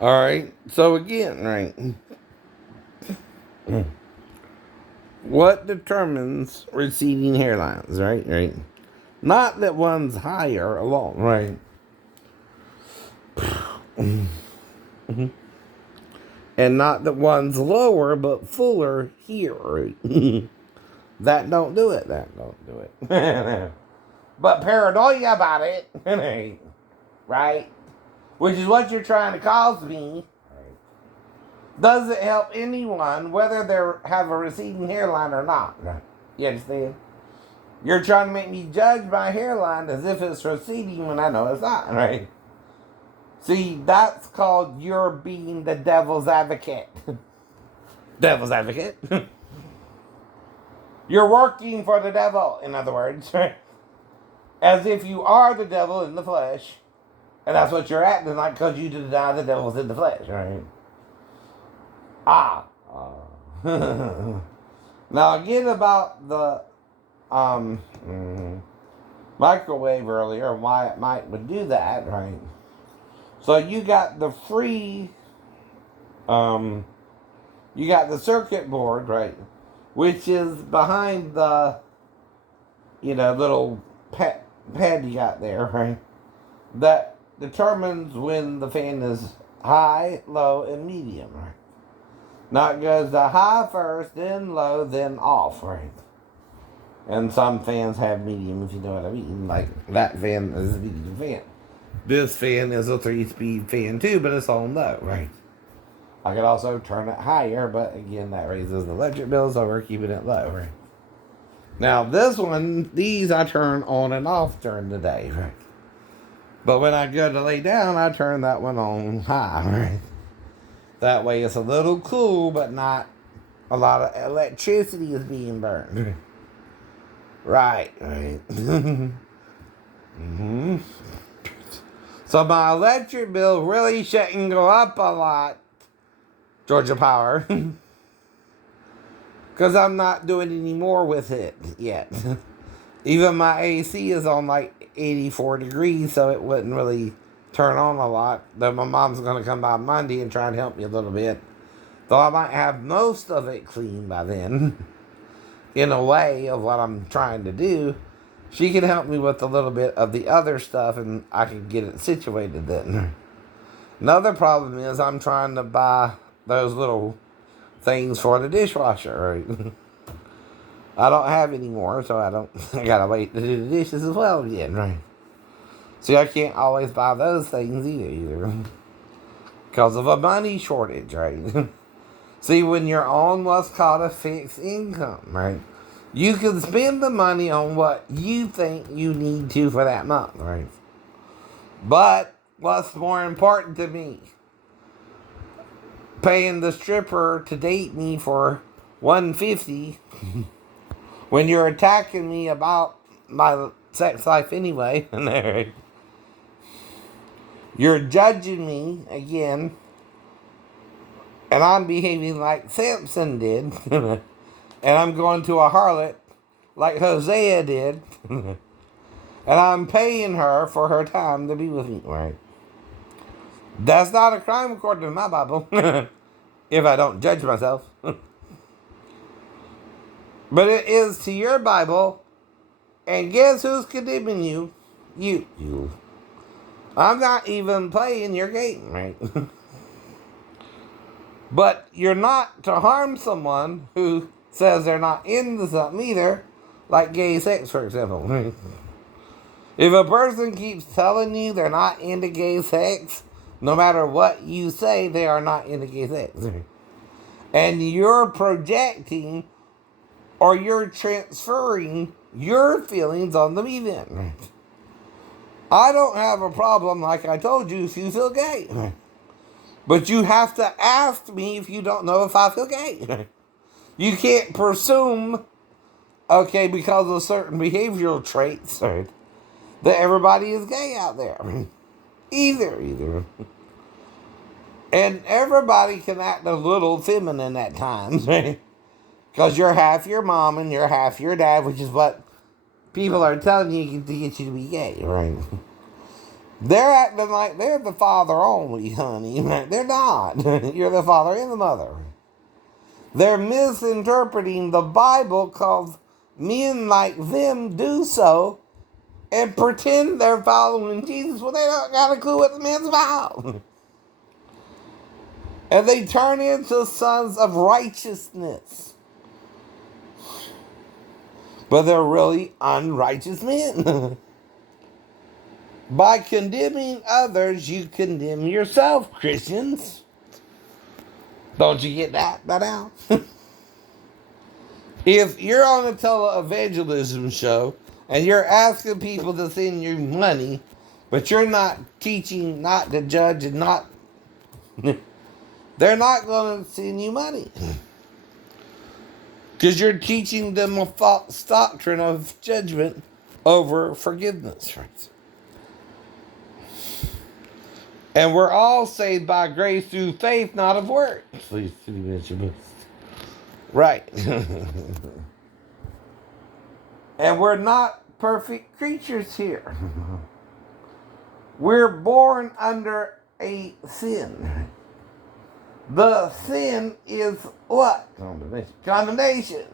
All right. So again, right. What determines receding hairlines, right? Right. Not that one's higher alone, right? And not that one's lower but fuller here, right? That don't do it. That don't do it. But paranoia about it, right? Which is what you're trying to cause me. Does it help anyone whether they have a receding hairline or not? You understand? You're trying to make me judge my hairline as if it's receding when I know it's not, right? See, that's called you're being the devil's advocate. Devil's advocate. You're working for the devil, in other words, right? As if you are the devil in the flesh. And that's what you're acting like because you deny the devil's in the flesh, right? Ah. Now, again, about the microwave earlier and why it might would do that, right? So you got the free, you got the circuit board, right? Which is behind the, little pad you got there, right? That determines when the fan is high, low, and medium, right? Now it goes to high first, then low, then off, right? And some fans have medium, if you know what I mean. Like that fan is a medium fan. This fan is a 3-speed fan too, but it's on low, right? I could also turn it higher, but again, that raises the electric bill, so we're keeping it low, right? Now this one, these I turn on and off during the day, right? But when I go to lay down, I turn that one on high, right? That way it's a little cool, but not a lot of electricity is being burned. Right. Mm-hmm. So my electric bill really shouldn't go up a lot, Georgia Power. Because I'm not doing any more with it yet. Even my AC is on like 84 degrees, so it wouldn't really turn on a lot. Though my mom's going to come by Monday and try and help me a little bit. Though I might have most of it clean by then. In a way of what I'm trying to do. She can help me with a little bit of the other stuff and I can get it situated then. Another problem is I'm trying to buy those little things for the dishwasher, right? I don't have any more, so I gotta wait to do the dishes as well again, right? See, I can't always buy those things either. Because of a money shortage, right? See, when you're on what's called a fixed income, right? You can spend the money on what you think you need to for that month, right? But what's more important to me? Paying the stripper to date me for $150 when you're attacking me about my sex life anyway. You're judging me again, and I'm behaving like Samson did, and I'm going to a harlot like Hosea did, and I'm paying her for her time to be with me, right? That's not a crime according to my Bible, if I don't judge myself. But it is to your Bible, and guess who's condemning you? You. I'm not even playing your game, right? But you're not to harm someone who says they're not into something either, like gay sex, for example. If a person keeps telling you they're not into gay sex, no matter what you say, they are not into gay sex. And you're projecting or you're transferring your feelings on them even. I don't have a problem, like I told you, if you feel gay. But you have to ask me if you don't know if I feel gay. You can't presume, okay, because of certain behavioral traits, right, that everybody is gay out there. Either. And everybody can act a little feminine at times, right? Because you're half your mom and you're half your dad, which is what people are telling you to get you to be gay, right? They're acting like they're the father only, honey. They're not. You're the father and the mother. They're misinterpreting the Bible because men like them do so and pretend they're following Jesus when they don't got a clue what the man's about. And they turn into sons of righteousness. But they're really unrighteous men. By condemning others, you condemn yourself, Christians. Don't you get that by now? If you're on a televangelism show and you're asking people to send you money, but you're not teaching not to judge and not... they're not going to send you money. Because you're teaching them a false doctrine of judgment over forgiveness, right? And we're all saved by grace through faith, not of works. Please, right. And we're not perfect creatures here. We're born under a sin. The sin is what? Condemnation.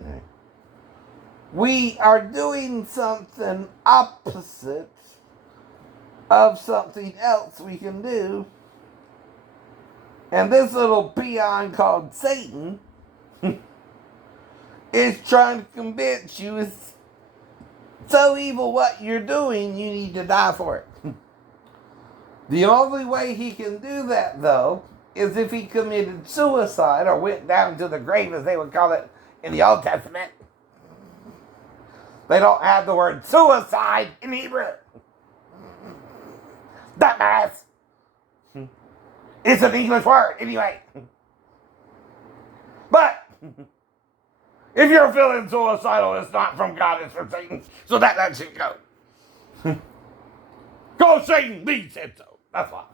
We are doing something opposite of something else we can do. And this little peon called Satan is trying to convince you it's so evil what you're doing, you need to die for it. The only way he can do that, though, is if he committed suicide or went down to the grave, as they would call it in the Old Testament. They don't have the word suicide in Hebrew. Dumbass. It's an English word, anyway. But if you're feeling suicidal, it's not from God, it's from Satan. So that should go. Go, Satan, Lee said so. That's why.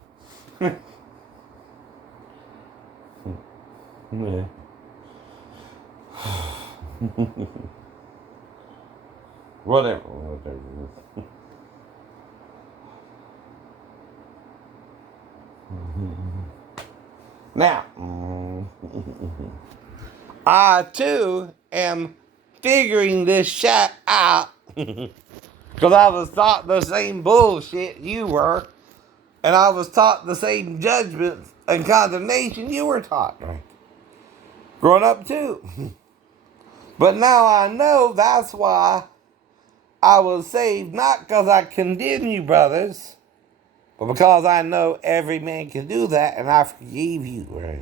Whatever. Now, I too am figuring this shit out because I was taught the same bullshit you were, and I was taught the same judgment and condemnation you were taught, right? Growing up too. But now I know that's why I was saved, not because I condemn you, brothers, but because I know every man can do that, and I forgave you, right?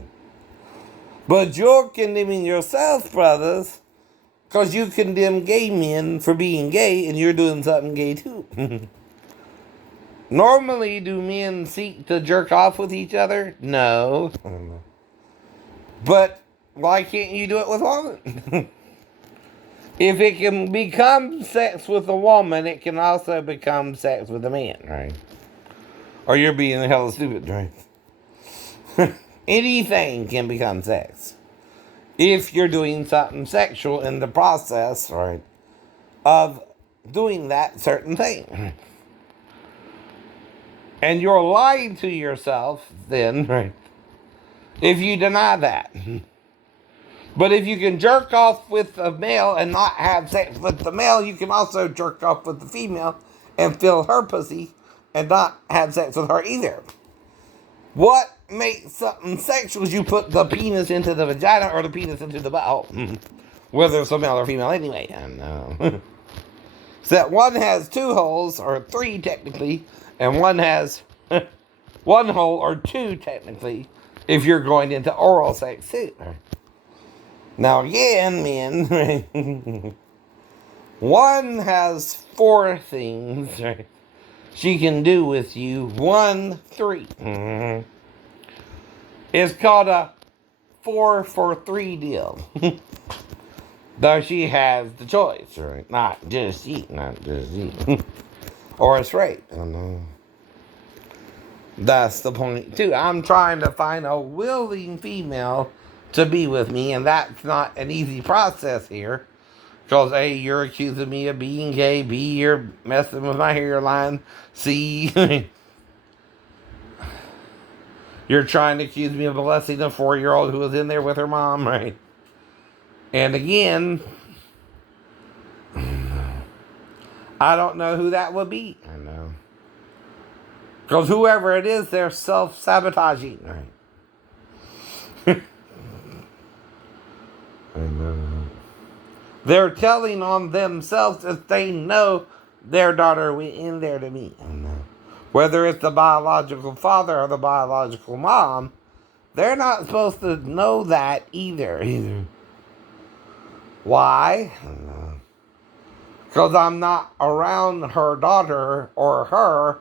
But you're condemning yourself, brothers, because you condemn gay men for being gay, and you're doing something gay too. Normally, do men seek to jerk off with each other? No. But why can't you do it with women? If it can become sex with a woman, it can also become sex with a man, right? Or you're being hella stupid, right? Anything can become sex. If you're doing something sexual in the process, right, of doing that certain thing. And you're lying to yourself then, right, if you deny that. But if you can jerk off with a male and not have sex with the male, you can also jerk off with the female and fill her pussy and not have sex with her either. What makes something sexual is you put the penis into the vagina or the penis into the butthole. Whether it's a male or female anyway. I don't know. So that one has 2 holes, or 3 technically, and one has 1 hole or 2 technically, if you're going into oral sex too. Now again, men, one has 4 things, right, she can do with you. 1, 3. It's called a 4 for 3 deal. Though she has the choice, right? Not just eat. Or it's rape. I don't know. That's the point too. I'm trying to find a willing female to be with me, and that's not an easy process here. Because A, you're accusing me of being gay. B, you're messing with my hairline. C, You're trying to accuse me of molesting a 4-year-old who was in there with her mom, right? And again, I don't know who that would be. I know. Because whoever it is, they're self-sabotaging, right? I know. They're telling on themselves that they know their daughter went in there to meet. I know. Whether it's the biological father or the biological mom, they're not supposed to know that either. Why? Because I'm not around her daughter or her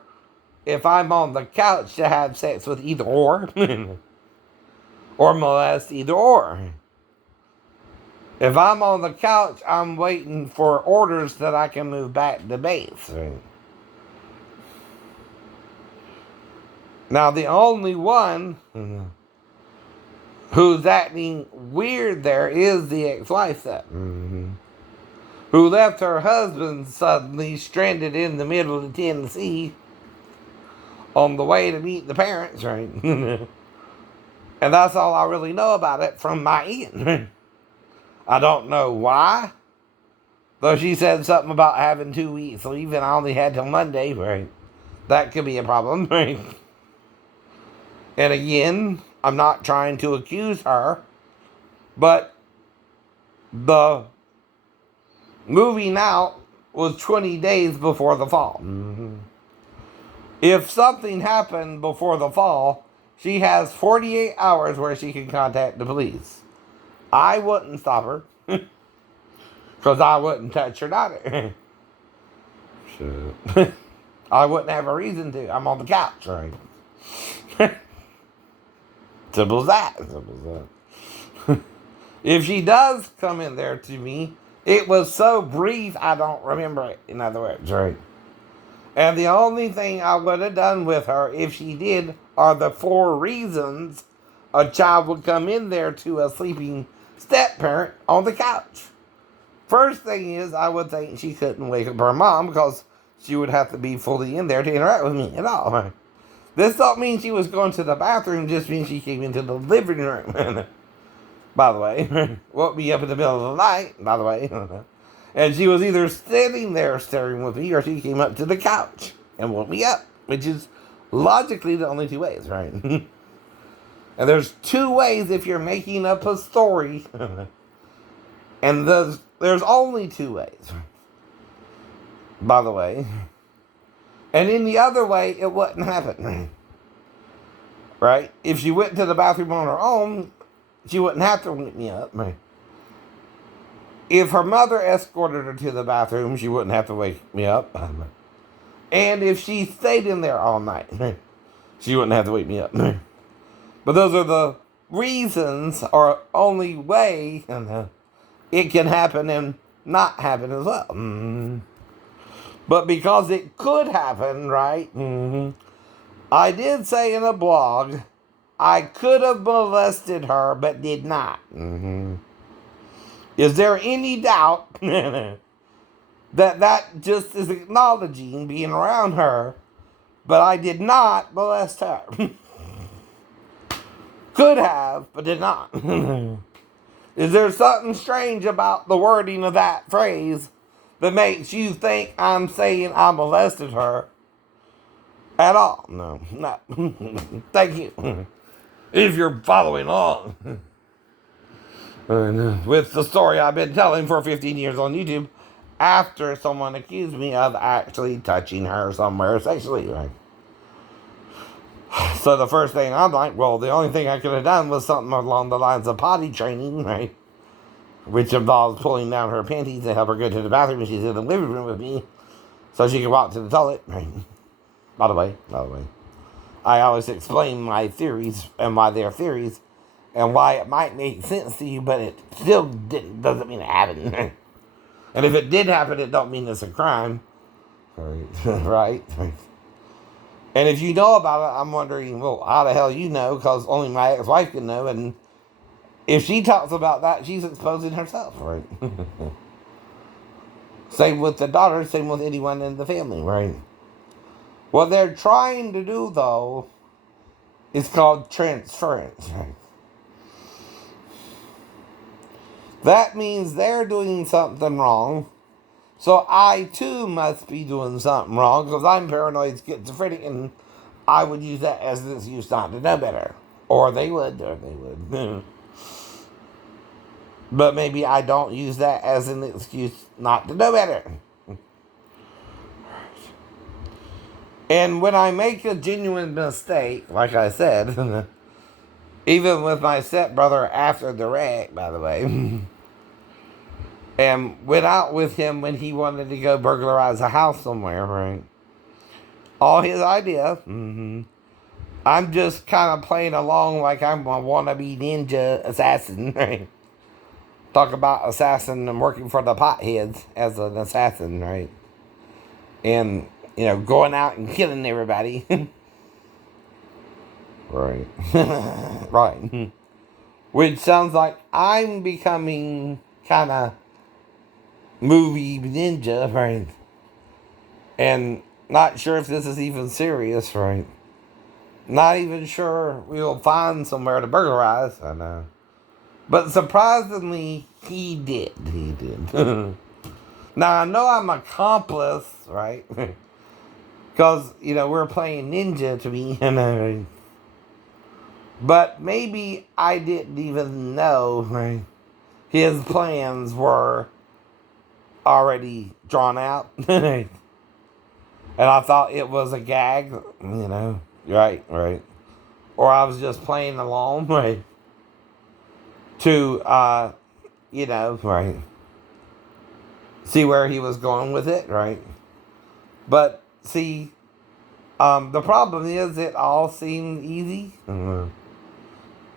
if I'm on the couch to have sex with either or. Or molest either or. If I'm on the couch, I'm waiting for orders that I can move back to base. Right? Now, the only one who's acting weird there is the ex-wife, who left her husband suddenly stranded in the middle of Tennessee on the way to meet the parents, right? And that's all I really know about it from my end. I don't know why. Though she said something about having 2 weeks leave and I only had till Monday, right? That could be a problem, right? And again, I'm not trying to accuse her, but the moving out was 20 days before the fall. If something happened before the fall, she has 48 hours where she can contact the police. I wouldn't stop her because I wouldn't touch her daughter. I wouldn't have a reason to. I'm on the couch, right? Simple as that. If she does come in there to me, it was so brief I don't remember it, in other words, right? And the only thing I would have done with her, if she did, are the 4 reasons a child would come in there to a sleeping step-parent on the couch. First thing is, I would think she couldn't wake up her mom because she would have to be fully in there to interact with me at all. Right? This don't mean she was going to the bathroom, just means she came into the living room. By the way, woke me up in the middle of the night, by the way. And she was either sitting there staring with me or she came up to the couch and woke me up, which is logically the only 2 ways, right? And there's 2 ways if you're making up a story. And there's only 2 ways, by the way. And in the other way, it wouldn't happen. Right? If she went to the bathroom on her own, she wouldn't have to wake me up. If her mother escorted her to the bathroom, she wouldn't have to wake me up. And if she stayed in there all night, she wouldn't have to wake me up. But those are the reasons or only way it can happen and not happen as well. But because it could happen, right? I did say in a blog, I could have molested her, but did not. Is there any doubt that just is acknowledging being around her, but I did not molest her? Could have, but did not. Is there something strange about the wording of that phrase that makes you think I'm saying I molested her at all? No. Thank you. If you're following along with the story I've been telling for 15 years on YouTube after someone accused me of actually touching her somewhere sexually, right? So the first thing I'm like, well, the only thing I could have done was something along the lines of potty training, right? Which involves pulling down her panties to help her go to the bathroom when she's in the living room with me so she can walk to the toilet, right? By the way, I always explain my theories and why they're theories and why it might make sense to you, but it still doesn't mean it happened. And if it did happen, it don't mean it's a crime. Right? And if you know about it, I'm wondering, well, how the hell you know? Because only my ex-wife can know. And if she talks about that, she's exposing herself, right? Same with the daughter, same with anyone in the family, right? What they're trying to do, though, It's called transference. Right? That means they're doing something wrong. So I too must be doing something wrong because I'm paranoid schizophrenic and I would use that as an excuse not to know better. Or they would. But maybe I don't use that as an excuse not to know better. And when I make a genuine mistake, like I said, even with my stepbrother after the wreck, by the way, and went out with him when he wanted to go burglarize a house somewhere, right? All his idea. I'm just kind of playing along like I'm a wannabe ninja assassin, right? Talk about assassin and working for the potheads as an assassin, right? And, going out and killing everybody. Right. Right. Which sounds like I'm becoming kind of movie ninja, right? And not sure if this is even serious, right? Not even sure we'll find somewhere to burglarize. I know. But surprisingly, he did. He did. Now, I know I'm accomplice, right? Because, we're playing ninja to me. But maybe I didn't even know, right? His plans were already drawn out. And I thought it was a gag, Right. Or I was just playing along, right? To, right? See where he was going with it, right? But see, the problem is it all seemed easy.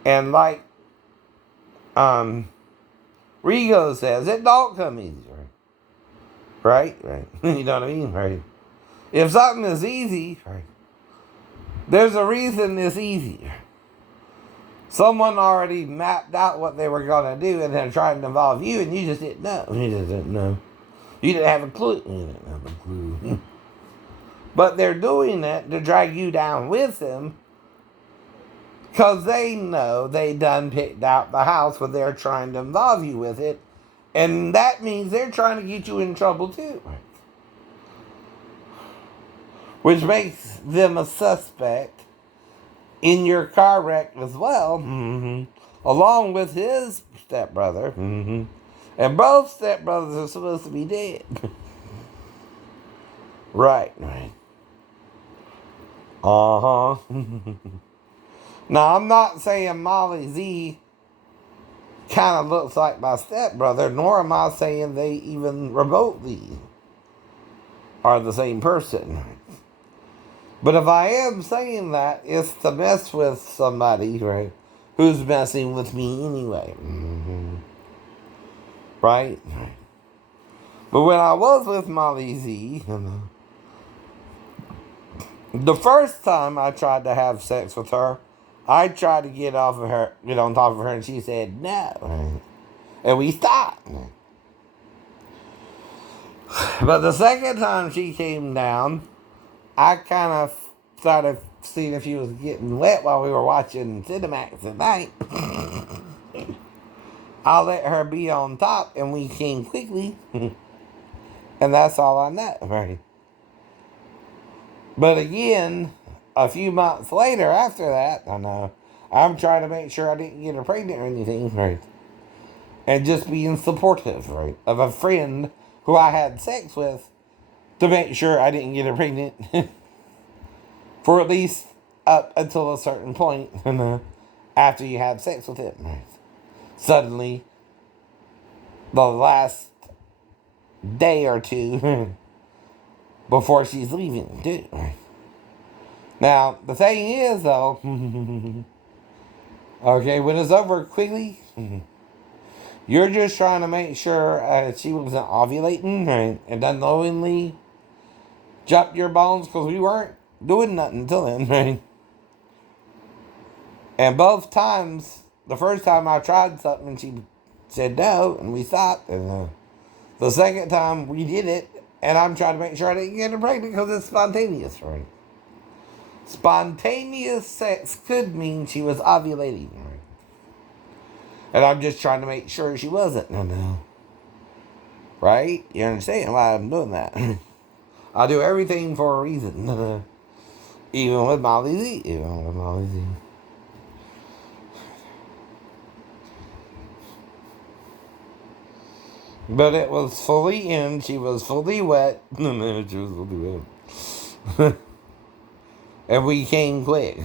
And like Rigo says, it don't come easy, right? Right. You know what I mean? Right. If something is easy, right, there's a reason it's easy. Someone already mapped out what they were going to do and they're trying to involve you and you just didn't know. You just didn't know. You didn't have a clue. You didn't have a clue. But they're doing that to drag you down with them because they know they done picked out the house where they're trying to involve you with it. And that means they're trying to get you in trouble too. Which makes them a suspect in your car wreck as well, along with his stepbrother. And both stepbrothers are supposed to be dead. Right. Uh-huh. Now, I'm not saying Molly Z kind of looks like my stepbrother, nor am I saying they even remotely are the same person. But if I am saying that, it's to mess with somebody, right, who's messing with me anyway. Right? But when I was with Molly Z, the first time I tried to have sex with her, I tried to get on top of her, and she said no. And we stopped. But the second time she came down, I kind of started seeing if she was getting wet while we were watching Cinemax at night. I let her be on top, and we came quickly. And that's all I know, right? But again, a few months later after that, I'm trying to make sure I didn't get her pregnant or anything, right? And just being supportive, right, of a friend who I had sex with to make sure I didn't get her pregnant for at least up until a certain point after you have sex with him. Right? Suddenly, the last day or two before she's leaving, dude. Now, the thing is, though, okay, when it's over quickly, you're just trying to make sure she wasn't ovulating, right? And unknowingly jump your bones because we weren't doing nothing until then, right? And both times, the first time I tried something and she said no, and we stopped. And the second time we did it, and I'm trying to make sure I didn't get her pregnant because it's spontaneous, right? Spontaneous sex could mean she was ovulating. Right? And I'm just trying to make sure she wasn't. No. Right? You understand why I'm doing that? I do everything for a reason. Even with Molly Z. Even with Molly Z. But it was fully in. She was fully wet. She was fully wet. And we came quick.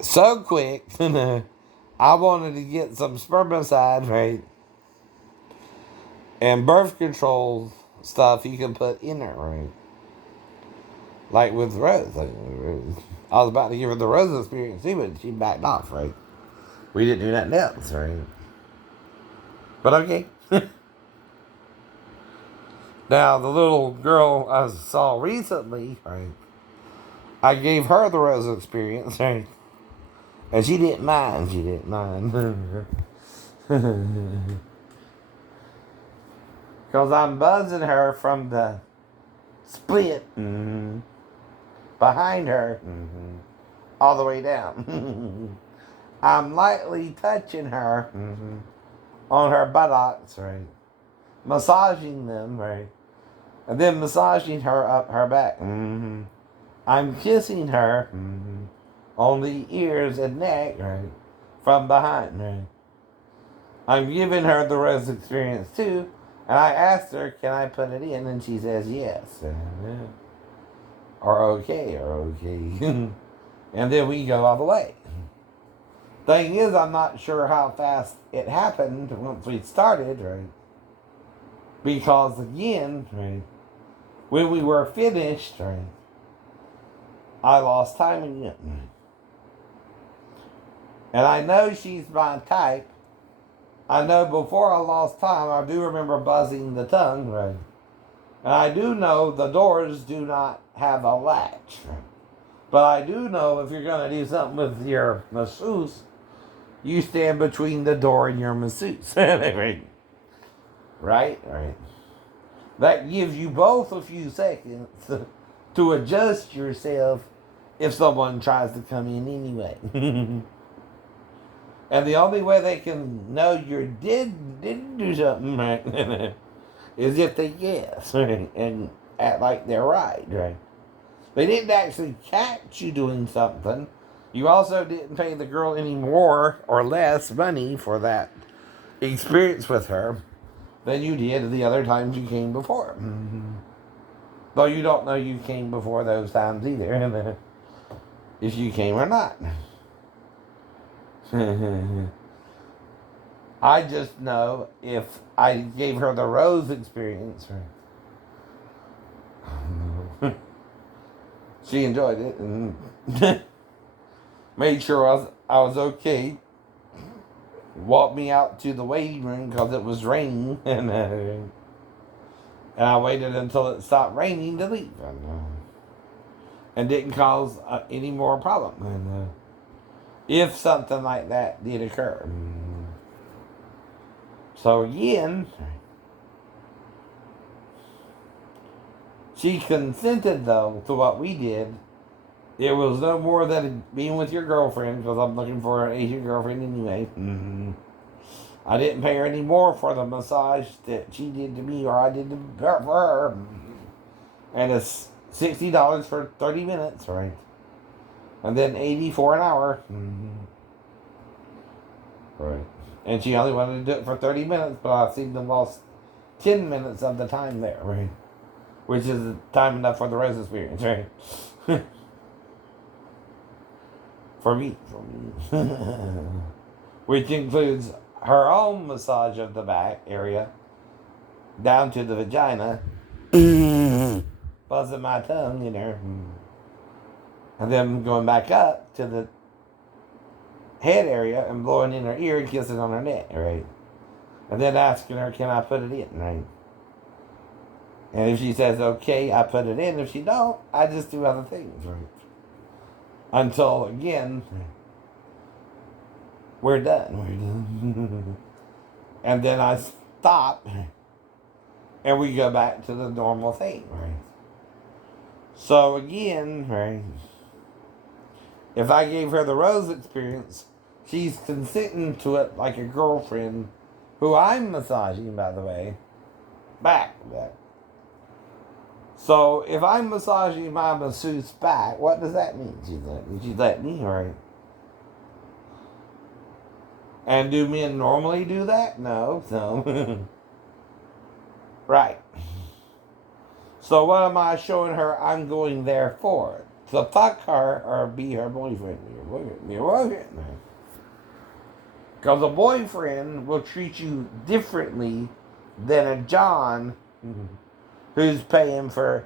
So quick. I wanted to get some spermicide, right? And birth control stuff you can put in it, right? Like with Rose. I was about to give her the Rose experience too, but she backed off, right? We didn't do nothing else, right? But okay. Now, the little girl I saw recently, right? I gave her the Rose experience, right? And she didn't mind. She didn't mind. Because I'm buzzing her from the split behind her all the way down. I'm lightly touching her on her buttocks, right? Massaging them, right? And then massaging her up her back. I'm kissing her on the ears and neck, right? From behind, right? I'm giving her the Rose experience too. And I asked her, can I put it in? And she says yes. Or okay. And then we go all the way. Thing is, I'm not sure how fast it happened once we started, right? Because again, right, when we were finished, right, I lost time again. And I know she's my type. I know before I lost time, I do remember buzzing the tongue, right? And I do know the doors do not have a latch. But I do know if you're going to do something with your masseuse, you stand between the door and your masseuse. Right? That gives you both a few seconds to adjust yourself if someone tries to come in anyway. And the only way they can know you didn't do something right is if they guess, right? And act like they're right. They didn't actually catch you doing something. You also didn't pay the girl any more or less money for that experience with her than you did the other times you came before. Though you don't know you came before those times either, if you came or not. I just know if I gave her the Rose experience, she enjoyed it and made sure I was okay. Walked me out to the waiting room because it was raining, and I waited until it stopped raining to leave, and didn't cause any more problem. And if something like that did occur, so again, she consented though to what we did. It was no more than being with your girlfriend, because I'm looking for an Asian girlfriend anyway. I didn't pay her any more for the massage that she did to me or I did to her for her. And it's $60 for 30 minutes, right? And then $80 for an hour. Right. And she only wanted to do it for 30 minutes, but I seemed to have lost 10 minutes of the time there, right? Which is time enough for the Rose experience, right? For me. Which includes her own massage of the back area down to the vagina, buzzing my tongue in her, and then going back up to the head area and blowing in her ear and kissing on her neck, right? And then asking her, can I put it in, right? And if she says okay, I put it in. If she don't, I just do other things, right? Until again, we're done. And then I stop and we go back to the normal thing, right? So again, right, if I gave her the rose experience, she's consenting to it like a girlfriend, who I'm massaging, by the way, back. So if I'm massaging my masseuse back, what does that mean? She's let me, right? And do men normally do that? No, no. Right. So what am I showing her I'm going there for? To fuck her or be her boyfriend? Be your boyfriend. Because a boyfriend will treat you differently than a John who's paying for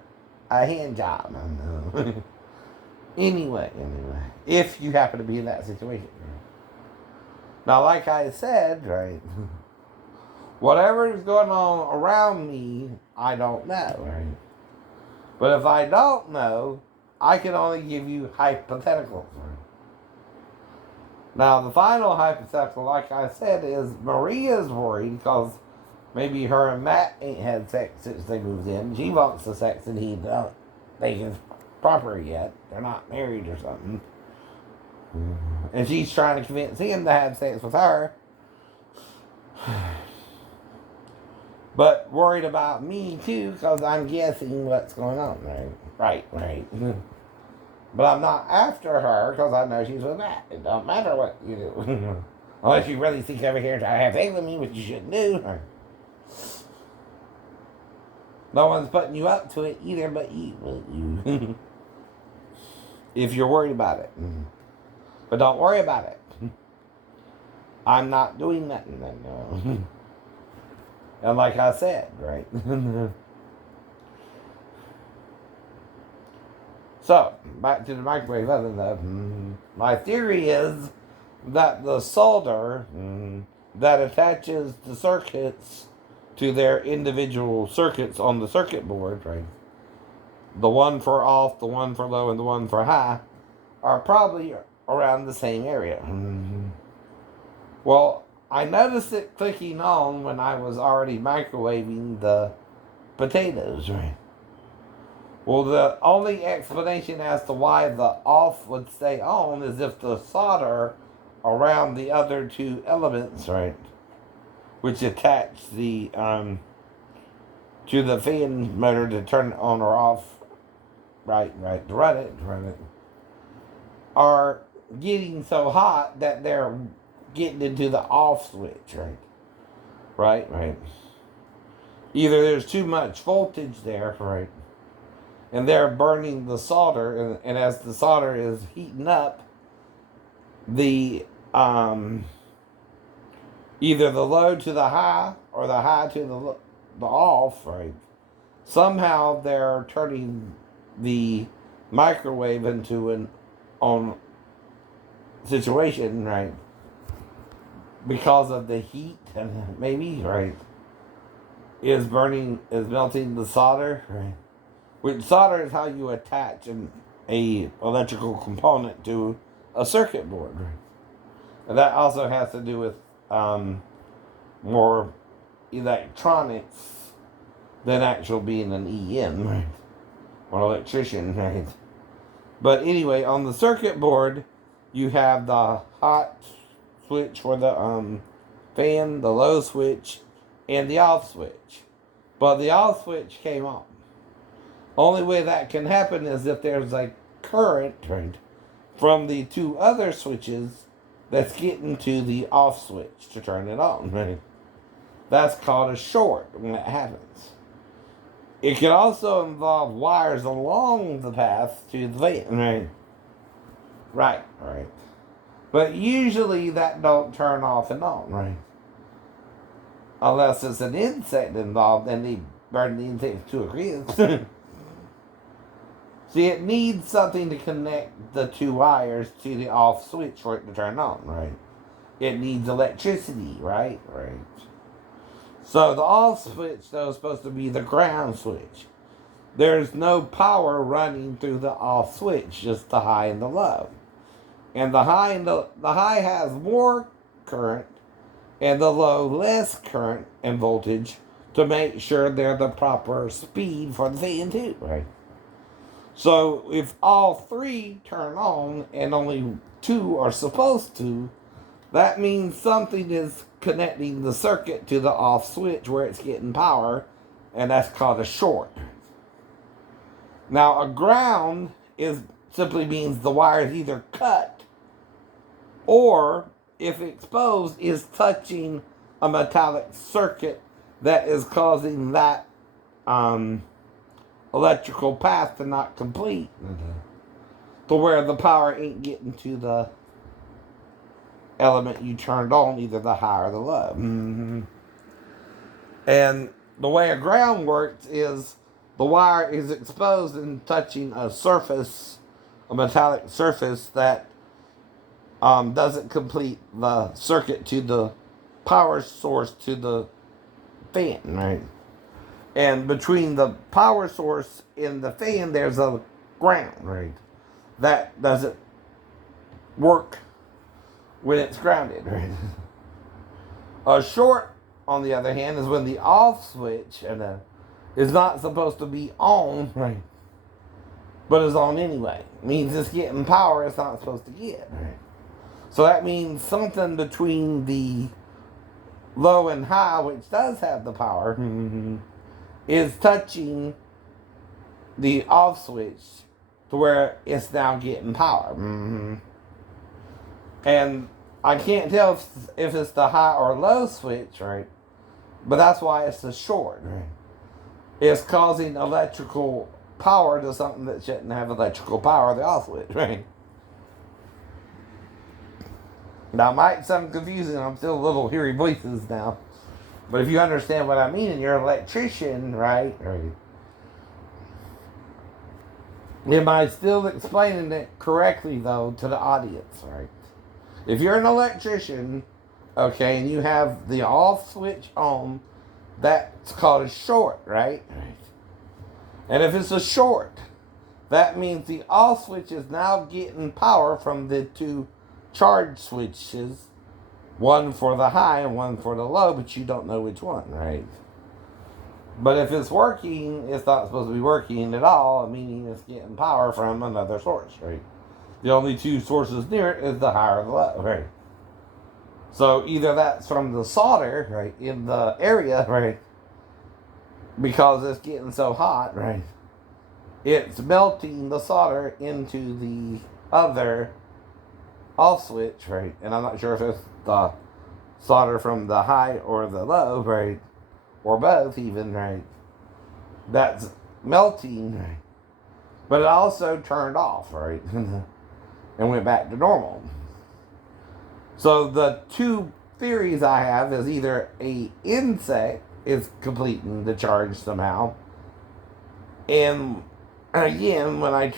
a hand job. Anyway, if you happen to be in that situation. Now, like I said, right, whatever is going on around me, I don't know, right? But if I don't know, I can only give you hypotheticals. Right? Now, the final hypothetical, like I said, is Maria's worried because maybe her and Matt ain't had sex since they moved in. She wants the sex and he don't think it's proper yet. They're not married or something. And she's trying to convince him to have sex with her. But worried about me too, because I'm guessing what's going on, right? Right. But I'm not after her, because I know she's with Matt. It don't matter what you do. Unless you really think over here to have sex with me, which you shouldn't do. No one's putting you up to it either but you. If you're worried about it. But don't worry about it. I'm not doing nothing. No. And like I said, right? So, back to the microwave oven. My theory is that the solder that attaches the circuits to their individual circuits on the circuit board, right? The one for off, the one for low, and the one for high, are probably around the same area. Well, I noticed it clicking on when I was already microwaving the potatoes, right? Well, the only explanation as to why the off would stay on is if the solder around the other two elements, right, which attach the to the fan motor to turn it on or off, right, to run it, are getting so hot that they're getting into the off switch, right. Either there's too much voltage there, right, and they're burning the solder, and as the solder is heating up, the either the low to the high or the high to the off, right? Somehow they're turning the microwave into an on situation, right? Because of the heat, and maybe, right, is melting the solder, right? Which solder is how you attach a electrical component to a circuit board, right? And that also has to do with more electronics than actual being an EM, right? Or electrician, right? But anyway, on the circuit board, you have the hot switch for the fan, the low switch, and the off switch. But the off switch came on. Only way that can happen is if there's a current, right, from the two other switches that's getting to the off switch to turn it on, right? That's called a short when that happens. It can also involve wires along the path to the fan, right? Right. But usually that don't turn off and on, right? Unless it's an insect involved, then they burn the insect to a crisp. See, it needs something to connect the two wires to the off switch for it to turn on, right? It needs electricity, right? Right. So the off switch, though, is supposed to be the ground switch. There's no power running through the off switch, just the high and the low. And the high has more current, and the low less current and voltage to make sure they're the proper speed for the fan too, right? So if all three turn on and only two are supposed to, that means something is connecting the circuit to the off switch where it's getting power, and that's called a short. Now, a ground is simply means the wire is either cut or, if exposed, is touching a metallic circuit that is causing that electrical path to not complete, to where the power ain't getting to the element you turned on, either the high or the low. And the way a ground works is the wire is exposed and touching a surface, a metallic surface that doesn't complete the circuit to the power source to the fan, right? And between the power source and the fan, there's a ground, right? That doesn't work when it's grounded, right? A short, on the other hand, is when the off switch is not supposed to be on, right? But is on anyway. It means it's getting power it's not supposed to get, right? So that means something between the low and high, which does have the power, is touching the off switch to where it's now getting power. And I can't tell if it's the high or low switch, right? But that's why it's a short, right? It's causing electrical power to something that shouldn't have electrical power, the off switch, right? Now, it might sound confusing. I'm still a little hearing voices now. But if you understand what I mean and you're an electrician, right? Am I still explaining it correctly, though, to the audience, right? If you're an electrician, okay, and you have the off switch on, that's called a short, right? And if it's a short, that means the off switch is now getting power from the two charge switches, one for the high and one for the low, but you don't know which one, right? But if it's working, it's not supposed to be working at all, meaning it's getting power from another source, right? The only two sources near it is the high or the low, right? So either that's from the solder, right, in the area, right, because it's getting so hot, right, it's melting the solder into the other off switch, right? And I'm not sure if it's the solder from the high or the low, right? Or both even, right? That's melting, right? But it also turned off, right? And went back to normal. So the two theories I have is either a insect is completing the charge somehow. And again, when I